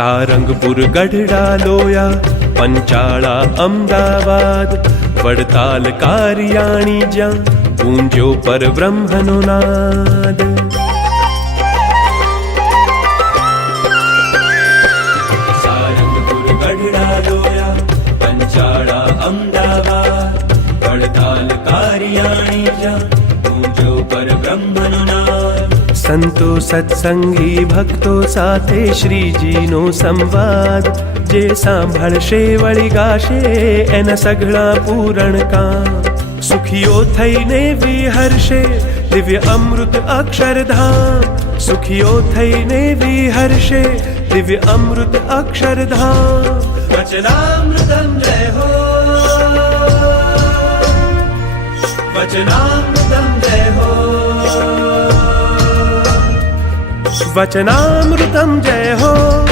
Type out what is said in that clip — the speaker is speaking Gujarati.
સારંગપુર ગઢડા લોયા પંચાળા અમદાવાદ વડતાલ કારિયાણી જ્યાં ગુંજ્યો પર બ્રહ્મનો નાદ સારંગપુર ગઢડા લોયા પંચાળા અમદાવાદ વડતાલ કારિયાણી જ્યાં ગુંજ્યો પર બ્રહ્મનો નાદ સંતો સત્સંગી ભક્તો સાથે શ્રીજીનો સંવાદ જે સાંભળશે વળી ગાશે એના સઘળા પૂરણ કામ સુખીઓ થઈને વિહરશે દિવ્ય અમૃત અક્ષરધામ સુખીઓ થઈને વિહરશે દિવ્ય અમૃત અક્ષરધામ વચનામૃતમ જય હો વચનામૃતમ જય હો वचनामृतं जय हो।